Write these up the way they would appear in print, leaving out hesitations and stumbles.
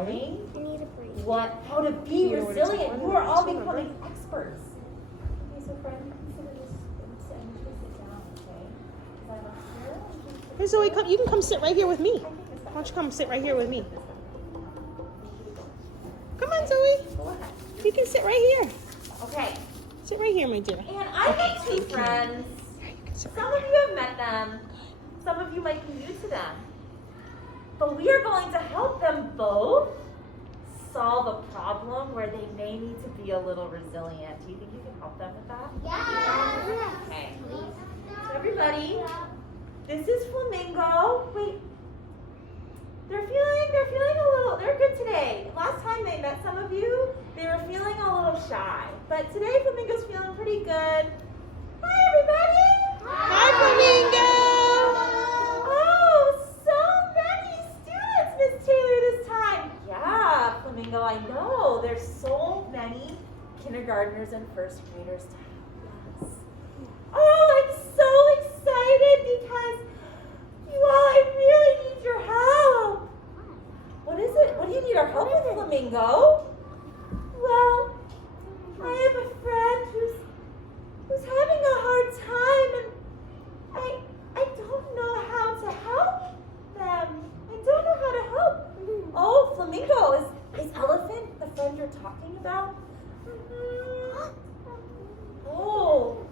knowing how to be resilient. You are all becoming experts. Okay, so friend, consider this and sit down, okay? Because I'm up here. Hey Zoe, you can come sit right here with me. Why don't you come sit right here with me? Come on, Zoe. You can sit right here. Okay. Sit right here, my dear. And I have two friends. Some of you have met them. Some of you might be new to them. But we are going to help them both solve a problem where they may need to be a little resilient. Do you think you can help them with that? Yeah. Okay. So everybody, this is Flamingo. Wait. They're good today. Last time they met some of you, they were feeling a little shy. But today Flamingo's feeling pretty good. Hi everybody! Hi, Flamingo! Oh, so many students, Miss Taylor, this time. Yeah, Flamingo, I know. There's so many kindergartners and first graders to help us. Oh, I'm so excited because you all, I really need your help. What is it? What do you need our help with, Flamingo? Well, I have a friend who's having a hard time, and I don't know how to help them. I don't know how to help. Oh, Flamingo, is Elephant the friend you're talking about? Oh,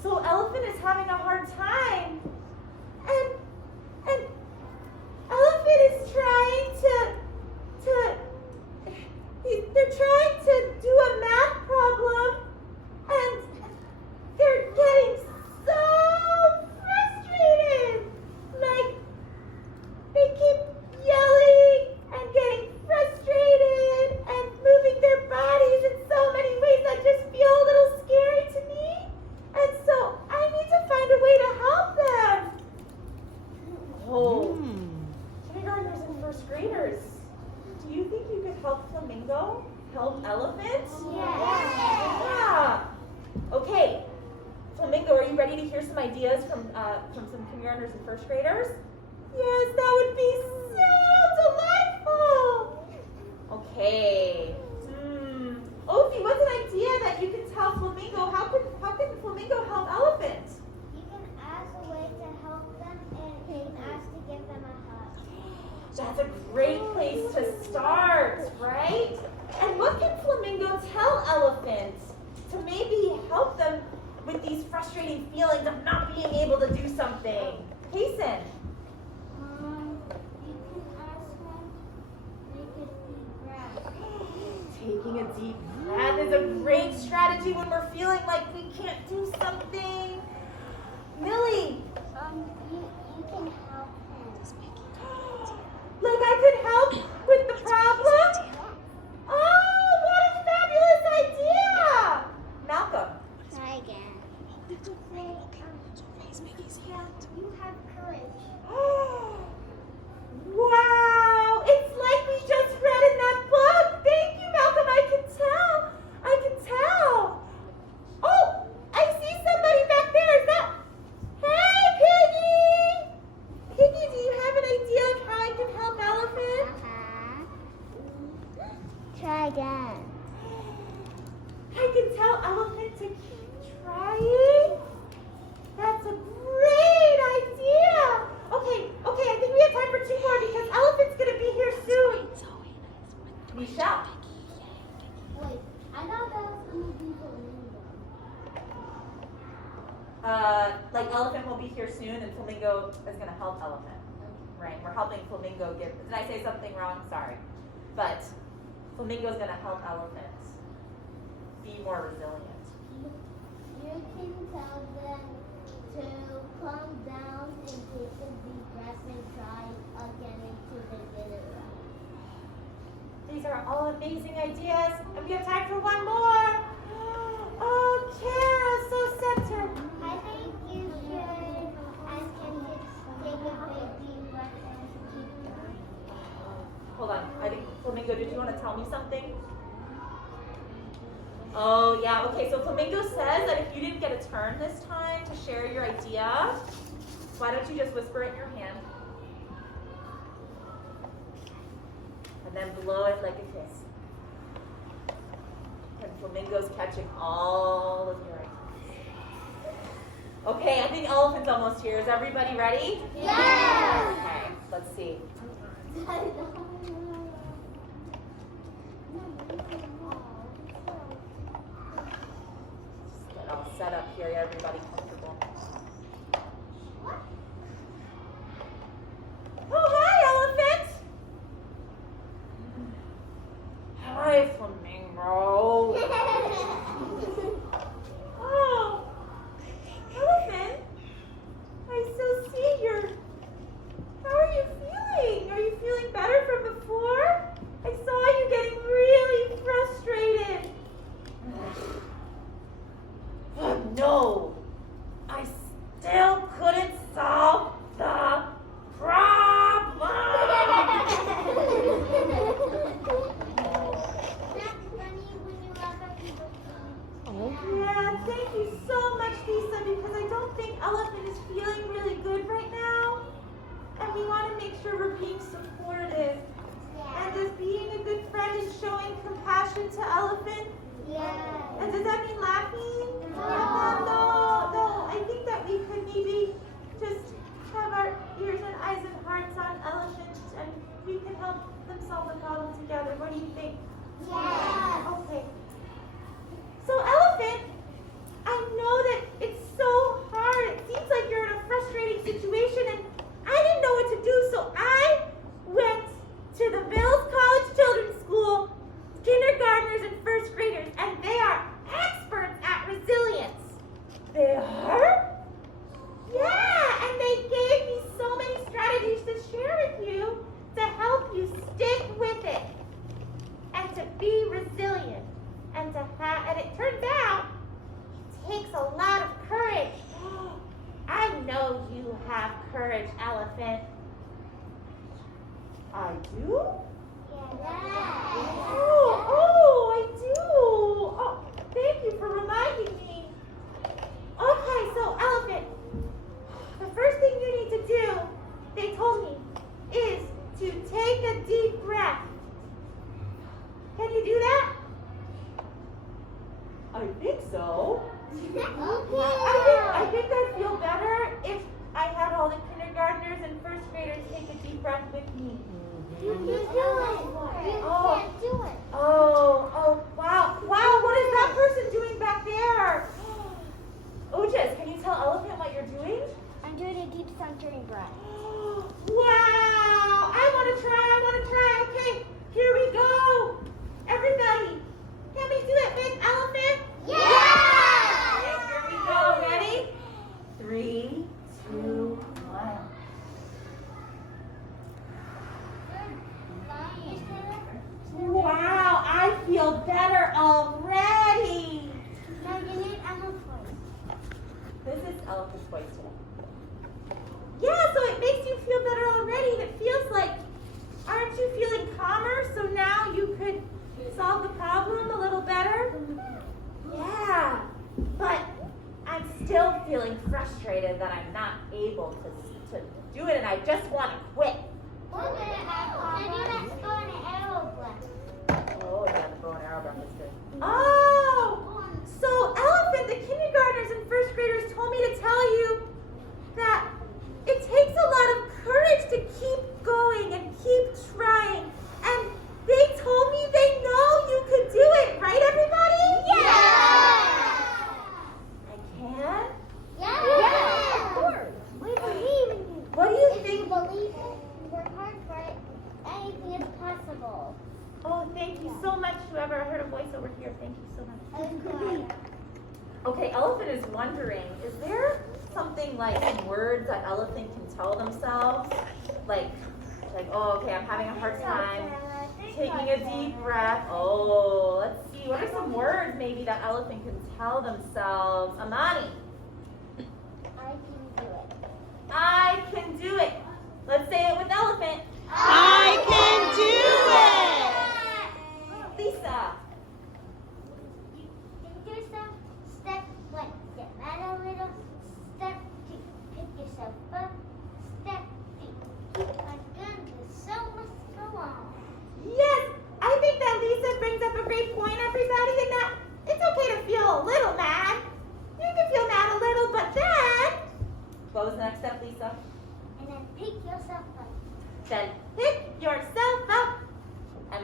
so Elephant is having a hard time, and Elephant is they're trying to do a math problem, and they're getting so frustrated. Like, they keep yelling and getting frustrated and moving their bodies in so many ways that just feel a little scary to me. And so I need to find a way to help them. Oh, kindergartners and first graders, do you think you could help Flamingo? Help Elephant? Yeah. Okay. Flamingo, are you ready to hear some ideas from some kindergartners and first graders? Yes, that would be so delightful. Okay. Ophi, what's an idea that you can tell Flamingo? How can Flamingo help Elephant? You can ask a way to help them, and you can ask to give them a hug. That's a great place to start, right? And what can Flamingo tell Elephant to maybe help them with these frustrating feelings of not being able to do something? Hasten. You can ask them to take a deep breath. Taking a deep breath is a great strategy when we're feeling like we can't do something. Millie. You can help him. Like I could help with the problem? Oh, what a fabulous idea! Malcolm. Try again. You have courage. Wow! It's like we just read in that book. Thank you, Malcolm. I can tell. Oh, I see somebody back there. Is that? Hey, Piggy! Piggy, do you have an idea of how I can help Elephant? Try again. I can tell Elephant to keep trying. That's a great idea. Okay, I think we have time for two more because Elephant's gonna be here soon. Michelle. Wait, I know that was going to be Flamingo. Like Elephant will be here soon and Flamingo is gonna help Elephant. Right, we're helping Flamingo did I say something wrong? Sorry. But Flamingo's gonna help Elephant be more resilient. You can tell them to calm down and take a deep breath and try again until they get it right. These are all amazing ideas, and we have time for one more. Oh, Kara, so center. I think you should ask him to take a big deep breath and keep going. Hold on, I think Flamingo, did you want to tell me something? Oh, yeah, okay, so Flamingo says that if you didn't get a turn this time to share your idea, why don't you just whisper it in your hand? And then blow it like a kiss. And Flamingo's catching all of your ideas. Okay, I think elephant's almost here. Is everybody ready? Yes! Okay, let's see. Just get all set up here, everybody comfortable. Oh, hi, elephant! Hi, Flamingo. Oh, elephant, I so see you're. How are you feeling? Are you feeling better from before? I saw you getting really frustrated. But no, I still couldn't solve the problem. Yeah, thank you so much, Lisa, because I don't think Elephant is feeling really good right now. And we want to make sure we're being supportive. And does being a good friend is showing compassion to Elephant? Yeah. And does that mean laughing? No. No. I think that we could maybe just have our ears and eyes and hearts on Elephant and we can help them solve the problem together. What do you think? Yes. Okay. So Elephant, I know that it's so hard. It seems like you're in a frustrating situation and I didn't know what to do, so I went to the Mills College Children's School, kindergartners and first graders, and they are experts at resilience. They are? Yeah, and they gave me so many strategies to share with you to help you stick with it and to be resilient and and it turns out it takes a lot of courage. I know you have courage, Elephant. I do? Oh, I do. Oh, thank you for reminding me. Okay, so Elephant, the first thing you need to do, they told me, is to take a deep breath. Can you do that? I think so. I think I'd feel better if I had all the kindergartners and first graders take a deep breath with me. You can do it. You can't do it. Oh, wow. Wow, what is that person doing back there? Ojas, can you tell Elephant what you're doing? I'm doing a deep centering breath. Wow, I want to try. Okay, here we go. Everybody, can we do it with Elephant? Yeah! Okay, here we go. Ready? 3, 2, 1. Wow, I feel better already. Now you need Emma's voice. This is Elephant's voice today. Yeah, so it makes you feel better already. And it feels like, aren't you feeling calmer? So now you could solve the problem a little better? Yeah, but I'm still feeling frustrated that I'm not able to do it and I just want to quit. Oh, yeah, the bow and arrow breath is good. Oh, so Elephant, the kindergartners and first graders told me to tell you that it takes a lot of courage to keep going and keep trying. And they told me they know you could do it, right, everybody? Yeah! I can? Yeah! Of course. We believe in you. What do you If think? you believe it, work hard for it, anything is possible. Oh, thank you so much, whoever. I heard a voice over here. Thank you so much. Okay, Elephant is wondering, is there something like some words that Elephant can tell themselves? Like, oh, okay, I'm having a hard time taking a deep breath. Oh, let's see. What are some words maybe that Elephant can tell themselves? Amani. I can do it. I can do it. Let's say it with Elephant. I can do it. Lisa. You can do some step 1, step out a little, step 2, pick yourself up, step 3, keep on going, there's so much to go on. Yes,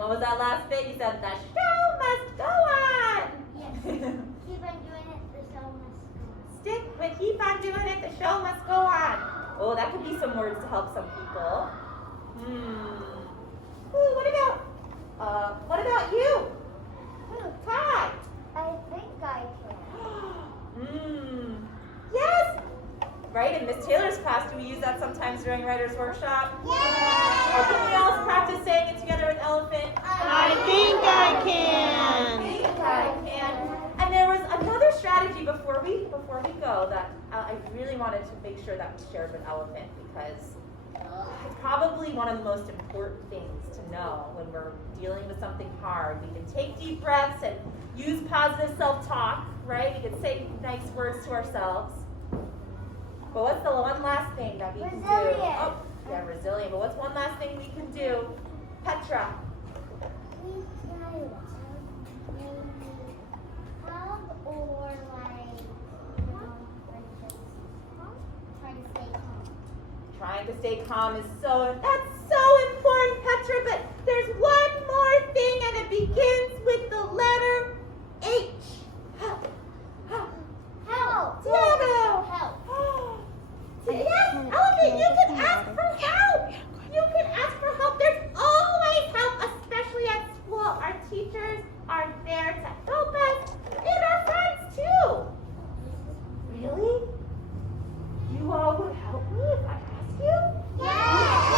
what was that last bit? You said, the show must go on. Yes. Keep on doing it, the show must go on. Keep on doing it, the show must go on. Oh, that could be some words to help some people. Ooh, what about you? Todd. I think I can. Yes. Right, in Miss Taylor's class, do we use that sometimes during Writer's Workshop? Yeah! Or can we all practice saying it together with Elephant? I think I I can. think I can. And there was another strategy before we go that I really wanted to make sure that we shared with Elephant, because it's probably one of the most important things to know when we're dealing with something hard. We can take deep breaths and use positive self-talk, right? We can say nice words to ourselves. But what's the one last thing that we can do? Oh, yeah, resilient. But what's one last thing we can do? Petra. We try to maybe hug or like just try to stay calm. Trying to stay calm is that's so important, Petra, but there's one more thing, and it begins with the letter H. Help! Tiago! Help! Yes, Elephant, you can ask for help. You can ask for help. There's always help, especially at school. Our teachers are there to help us, and our friends too. Really? You all would help me if I asked you? Yes!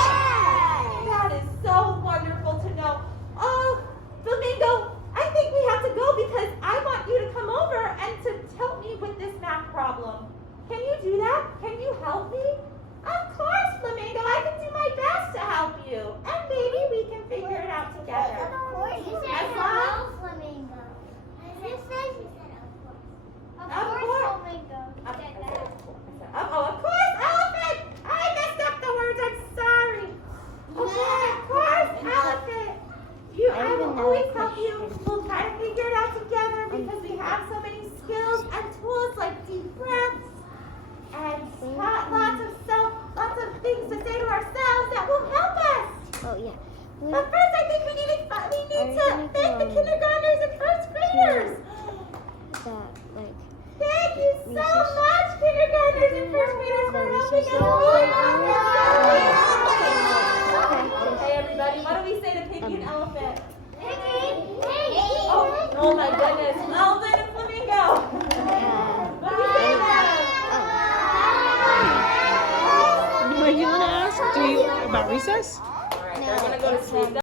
That is so wonderful to know. Oh, Flamingo, I think we have to go because I want you to come over and to help me with this math problem. Can you do that? Can you help me? Of course, Flamingo. I can do my best to help you. And maybe we can figure it out together. Of course, you said As hello, long- Flamingo. You said of course. Of Of course, course. Flamingo. You said that. Of course, Elephant. I messed up the words. I'm sorry. Okay, of course, Elephant. I will always help you. We'll try to figure it out together because we have so many skills and tools like deep breaths and lots of things to say to ourselves that will help us. Oh yeah. But first, I think we need to thank the kindergartners and first graders. That like Thank you so much, kindergartners and first graders, for helping us. Okay, everybody, what do we say to Piggy and Elephant? Oh my goodness, Elephant and Flamingo. What do we say to them? What do you want to ask? About recess? All right, they're gonna go to sleep.